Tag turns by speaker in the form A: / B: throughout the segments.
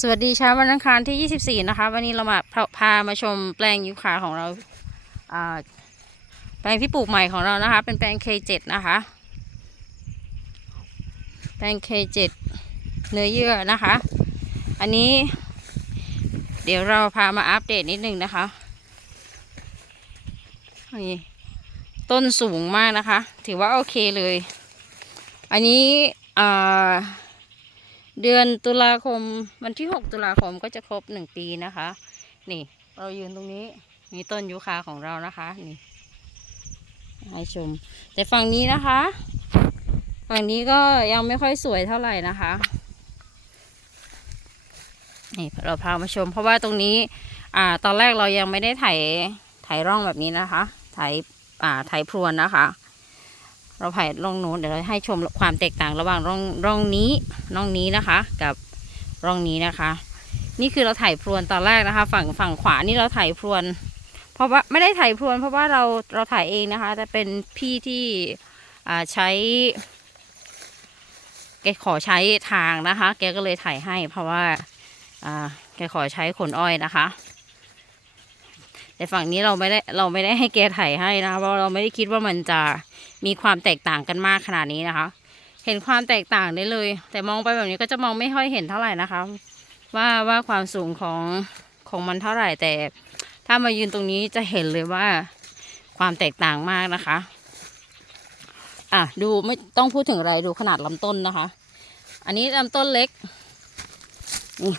A: สวัสดีเช้าวันอังคารที่ 24 นะคะ วันนี้เรามาพาพามาชมแปลงยูคาของเราาแปลงที่ปลูกใหม่ของเรานะคะ เป็นแปลง K7 นะคะ แปลง K7 เนื้อเยื่อนะคะ อันนี้ เดี๋ยวเราพามาอัปเดตนิดนึงนะคะนี่ต้นสูงมากนะคะ ถือว่าโอเคเลย อันนี้อ่า เดือนตุลาคมวันที่ 6 ตุลาคมก็จะครบหนึ่งปีนะคะ นี่เรายืนตรงนี้มีต้นยูคาของเรานะคะนี่ให้ชม แต่ฝั่งนี้นะคะ ฝั่งนี้ก็ยังไม่ค่อยสวยเท่าไหร่นะคะนี่เราพามาชม เพราะว่าตรงนี้ อ่า ตอนแรกเรายังไม่ได้ไถไถร่องแบบนี้นะคะ ไถอ่าไถพรวนนะคะ เราไผ่ร่องโน้นเดี๋ยวเราให้ชมความแตกต่างระหว่างร่องร่องนี้ร่องนี้นะคะ กับร่องนี้นะคะ นี่คือเราถ่ายพรวนตอนแรกนะคะ ฝั่งฝั่งขวานี่เราถ่ายพรวน เพราะว่าไม่ได้ถ่ายพรวน เพราะว่าเราเราถ่ายเองนะคะแต่เป็นพี่ที่อ่าใช้แกขอใช้ทางนะคะ แกก็เลยถ่ายให้ เพราะว่าอ่าแกขอใช้ขนอ้อยนะคะแต่ฝั่งนี้เราไม่ได้เราไม่ได้ให้แกถ่ายให้นะคะเพราะเราไม่ได้คิดว่ามันจะ มีความแตกต่างกันมากขนาดนี้นะคะ เห็นความแตกต่างได้เลย แต่มองไปแบบนี้ก็จะมองไม่ค่อยเห็นเท่าไหร่นะคะ ว่าว่าความสูงของของมันเท่าไหร่แต่ ถ้ามายืนตรงนี้จะเห็นเลยว่าความแตกต่างมากนะคะ อะดูไม่ต้องพูดถึงอะไรดูขนาดลำต้นนะคะ อันนี้ลำต้นเล็กนี่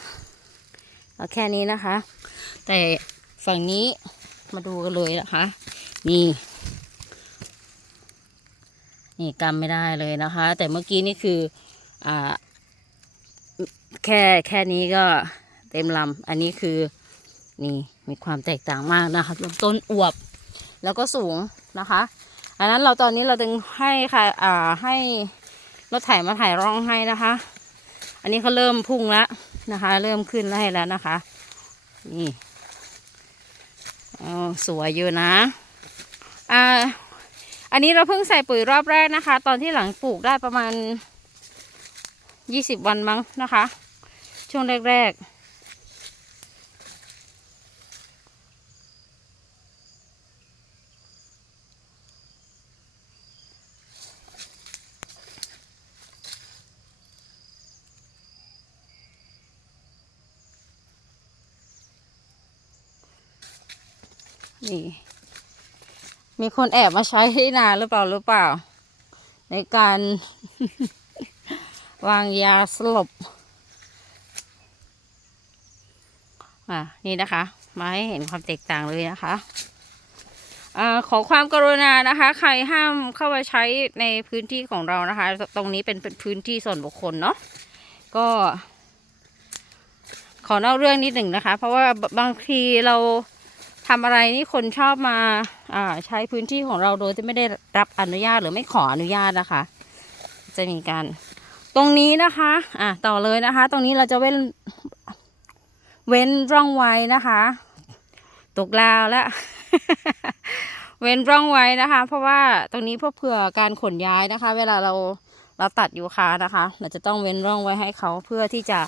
A: เอาแค่นี้นะคะ แต่ฝั่งนี้มาดูกันเลยนะคะ นี่ นี่กำไม่ได้เลยนะคะ แต่เมื่อกี้นี่คืออ่าแค่แค่นี้ก็เต็มลำอันนี้คือนี่มีความแตกต่างมากนะคะลำต้นอวบ แล้วก็สูงนะคะ อันนั้นเราตอนนี้เราจึงให้ค่ะอ่าให้รถไถมาถ่ายร่องให้นะคะ อันนี้เขาเริ่มพุ่งแล้วนะคะ เริ่มขึ้นไล่แล้วนะคะ นี่อ๋อสวยอยู่นะ อ่า อันนี้เราเพิ่งใส่ปุ๋ยรอบแรกนะคะ ตอนที่หลังปลูกได้ประมาณยี่สิบวันมั้งนะคะ ช่วงแรกๆนี่ มีคนแอบมาใช้ที่นาหรือเปล่าหรือเปล่า ในการวางยาสลบ อะนี่นะคะ มาให้เห็นความแตกต่างเลยนะคะอขอความกรุณานะคะ ใครห้ามเข้ามาใช้ในพื้นที่ของเรานะคะ ตรงนี้เป็นเป็นพื้นที่ส่วนบุคคลเนาะก็ ขอนอกเรื่องนิดหนึ่งนะคะ เพราะว่าบางทีเรา ทำอะไรนี่คนชอบมาอ่าใช้พื้นที่ของเราโดยที่ไม่ได้รับอนุญาตหรือไม่ขออนุญาตนะคะ จะมีการตรงนี้นะคะอะต่อเลยนะคะ ตรงนี้เราจะเว้นเว้นร่องไว้นะคะตกลาวแล้วเว้นร่องไว้นะคะ เพราะว่าตรงนี้เพื่อเผื่อการขนย้ายนะคะ เวลาเราเราตัดยูคานะคะ เราจะต้องเว้นร่องไว้ให้เขาเพื่อที่จะ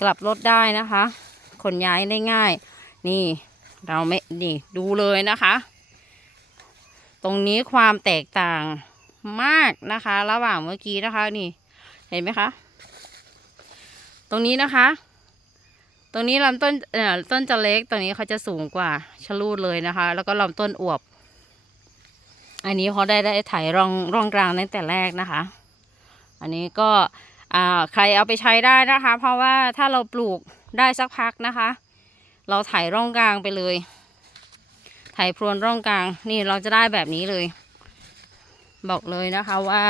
A: กลับรถได้นะคะ ขนย้ายได้ง่าย นี่ เราไม่นี่ดูเลยนะคะ ตรงนี้ความแตกต่างมากนะคะ ระหว่างเมื่อกี้นะคะนี่ เห็นไหมคะ ตรงนี้นะคะ ตรงนี้ลำต้นเอ่อต้นจะเล็กตรงนี้เขาจะสูงกว่าชะลูดเลยนะคะ แล้วก็ลำต้นอวบ อันนี้เขาได้ได้ถ่ายร่องร่องกลางตั้งแต่แรกนะคะ อันนี้ก็อ่าใครเอาไปใช้ได้นะคะ เพราะว่าถ้าเราปลูกได้สักพักนะคะ เราถ่ายร่องกลางไปเลย ถ่ายพรวนร่องกลาง นี่เราจะได้แบบนี้เลย บอกเลยนะคะว่า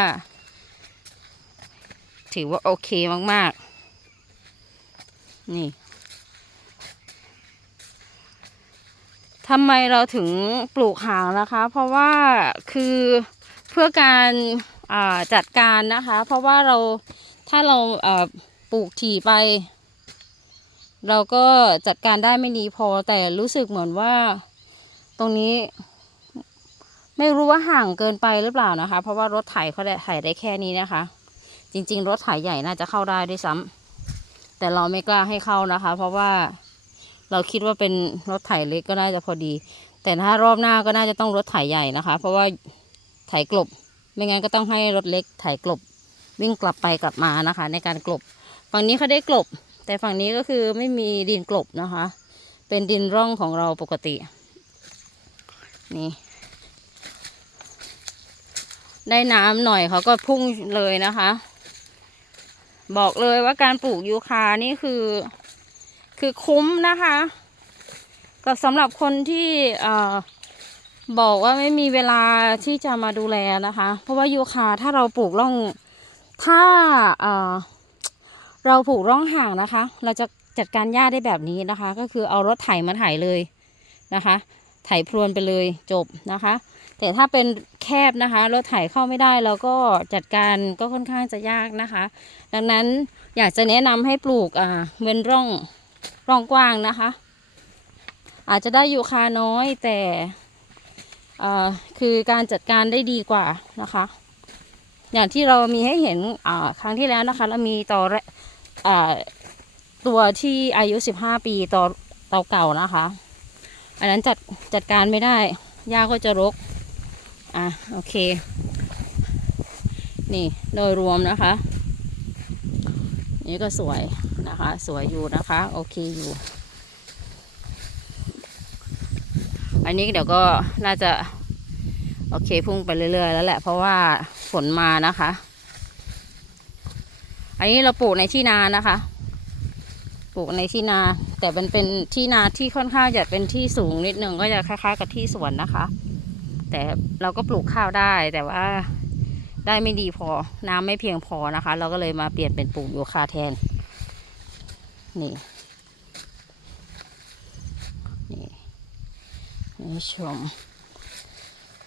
A: ถือว่าโอเคมากๆ นี่ทำไมเราถึงปลูกหางนะคะ เพราะว่าคือเพื่อการจัดการนะคะ เพราะว่าเราถ้าเราปลูกถี่ไป เราก็จัดการได้ไม่ดีพอแต่รู้สึกเหมือนว่า ตรงนี้ ไม่รู้ว่าห่างเกินไปหรือเปล่านะคะ เพราะว่ารถไถเขาได้ไถได้แค่นี้นะคะ จริง ๆ รถไถใหญ่น่าจะเข้าได้ด้วยซ้ำแต่เราไม่กล้าให้เข้านะคะ เพราะว่าเราคิดว่าเป็นรถไถเล็กก็น่าจะพอดี แต่ถ้ารอบหน้าก็น่าจะต้องรถไถใหญ่นะคะ เพราะว่าไถกลบ ไม่งั้นก็ต้องให้รถเล็กไถกลบ วิ่งกลับไปกลับมานะคะ ในการกลบ ฝั่งนี้เขาได้กลบ แต่ฝั่งนี้ก็คือไม่มีดินกลบนะคะ เป็นดินร่องของเราปกติ นี่ได้น้ำหน่อยเขาก็พุ่งเลยนะคะ บอกเลยว่าการปลูกยูคานี่คือ คือคุ้มนะคะกับสำหรับคนที่บอกว่าไม่มีเวลาที่จะมาดูแลนะคะ เพราะว่ายูคาถ้าเราปลูกร่องถ้า เราปลูกร่องห่างนะคะ เราจะจัดการหญ้าได้แบบนี้นะคะ ก็คือเอารถไถมาไถเลยนะคะ ไถพรวนไปเลยจบนะคะ แต่ถ้าเป็นแคบนะคะรถไถเข้าไม่ได้เราก็จัดการก็ค่อนข้างจะยากนะคะ ดังนั้นอยากจะแนะนำให้ปลูกอ่าเว้นร่องร่องกว้างนะคะ อาจจะได้อยู่คาน้อยแต่อ่าคือการจัดการได้ดีกว่านะคะ อย่างที่เรามีให้เห็นอ่าครั้งที่แล้วนะคะ เรามีต่ออ่าตัวที่อายุ 15 ปีต่อเตาเก่านะคะ อันนั้นจัดจัดการไม่ได้หญ้าก็จะรก อะโอเค นี่โดยรวมนะคะ นี่ก็สวยนะคะ สวยอยู่นะคะ โอเคอยู่ อันนี้เดี๋ยวก็น่าจะ โอเคพุ่งไปเรื่อยๆแล้วแหละเพราะว่า ฝนมานะคะ อันนี้เราปลูกในที่นานะคะ ปลูกในที่นา แต่มันเป็นที่นาที่ค่อนข้างจะเป็นที่สูงนิดนึงก็จะคล้ายๆกับที่สวนนะคะ แต่เราก็ปลูกข้าวได้แต่ว่าได้ไม่ดีพอ น้ำไม่เพียงพอนะคะ เราก็เลยมาเปลี่ยนเป็นปลูกโยคาแทน นี่ นี่นี่ชม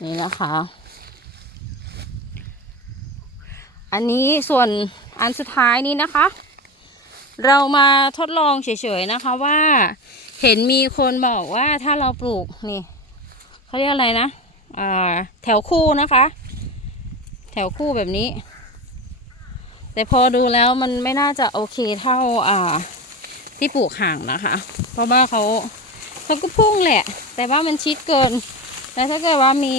A: นี่นะคะ อันนี้ส่วนอันสุดท้ายนี้นะคะ เรามาทดลองเฉยๆนะคะว่า เห็นมีคนบอกว่าถ้าเราปลูกนี่เขาเรียกอะไรนะแถวคู่นะคะ แถวคู่แบบนี้ แต่พอดูแล้วมันไม่น่าจะโอเคเท่าอ่าที่ปลูกห่างนะคะ เพราะว่าเขาเขาก็พุ่งแหละ แต่ว่ามันชิดเกินแต่ถ้าเกิดว่ามี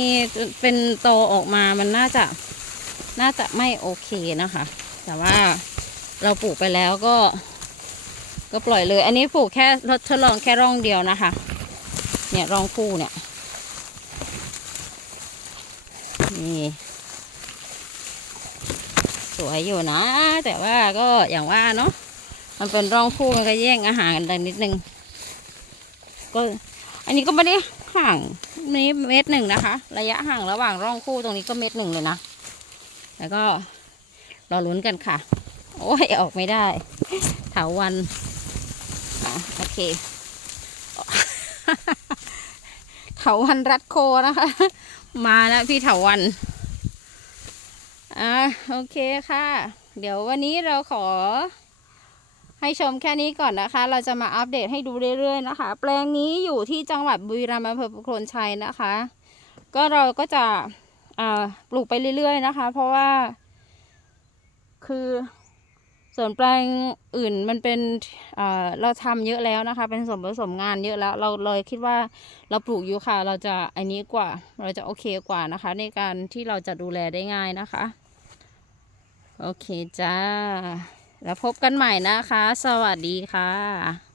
A: เป็นโตออกมามันน่าจะ น่าจะไม่โอเคนะคะ แต่ว่าเราปลูกไปแล้วก็ ก็ปล่อยเลย อันนี้ปลูกแค่ทดลองแค่ร่องเดียวนะคะ เนี่ยร่องคู่เนี่ยนี่สวยอยู่นะ แต่ว่าก็อย่างว่าเนาะมันเป็นร่องคู่มันก็แย่งอาหารกันนิดนึง ก็อันนี้ก็ไม่ได้ห่างนี้เมตรหนึ่งนะคะ ระยะห่างระหว่างร่องคู่ตรงนี้ก็เมตรหนึ่งเลยนะ แล้วก็รอลุ้นกันค่ะ โอ้ยออกไม่ได้เถาวันอะโอเคเถาวันรัดโคนะคะ มาแล้วพี่เถาวันอ่าโอเคค่ะ เดี๋ยววันนี้เราขอ ให้ชมแค่นี้ก่อนนะคะ เราจะมาอัปเดตให้ดูเรื่อยๆนะคะ แปลงนี้อยู่ที่จังหวัดบุรีรัมย์อำเภอประโคนชัยนะคะ ก็เราก็จะ ปลูกไปเรื่อยๆนะคะ เพราะว่า คือส่วนแปลงอื่นมันเป็นเราทำเยอะแล้วนะคะ เป็นส่วนผสมงานเยอะแล้ว เราเลยคิดว่าเราปลูกยูคาเราจะอันนี้กว่า เราจะโอเคกว่านะคะ ในการที่เราจะดูแลได้ง่ายนะคะ โอเคจ้า แล้วพบกันใหม่นะคะ สวัสดีค่ะ